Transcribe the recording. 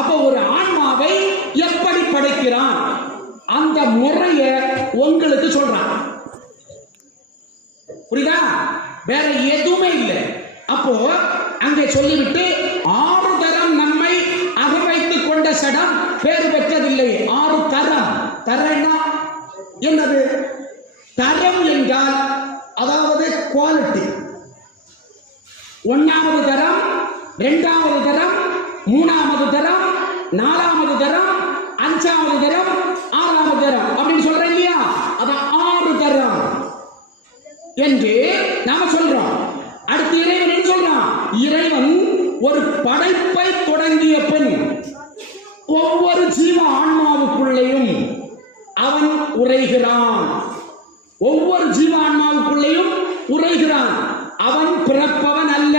அப்ப ஒரு ஆன்மாவை எப்படி படைக்கிறான் அந்த முறைய உங்களுக்கு சொல்றான். புரியுதா? வேற எதுவுமே இல்லை. அப்போ அங்கே சொல்லிவிட்டு 6 தரம் நம்மை அகமைத்துக் கொண்ட சடம் பேர் பெற்றதில்லை. 6 தரம். தரம்னா என்னது? தரம் என்றால் அதாவது குவாலிட்டி. 1வது தரம், 2வது தரம், 3வது தரம், 4வது தரம், 5வது தரம், 6வது தரம் அப்படின்னு சொல்றேன் இல்லையா? அதான் 6 தரம் என்று நாம சொல்றோம். அடுத்து இறைவன் என்ன சொல்றான்? இறைவன் ஒரு படைப்பை தொடங்கிய பின் ஒவ்வொரு ஜீவ ஆன்மாவுக்குள்ளேயும் அவன் உரைகிறான். ஒவ்வொரு ஜீவ ஆன்மாவுக்குள்ளேயும் உரைகிறான். அவன் பிறப்பவன் அல்ல.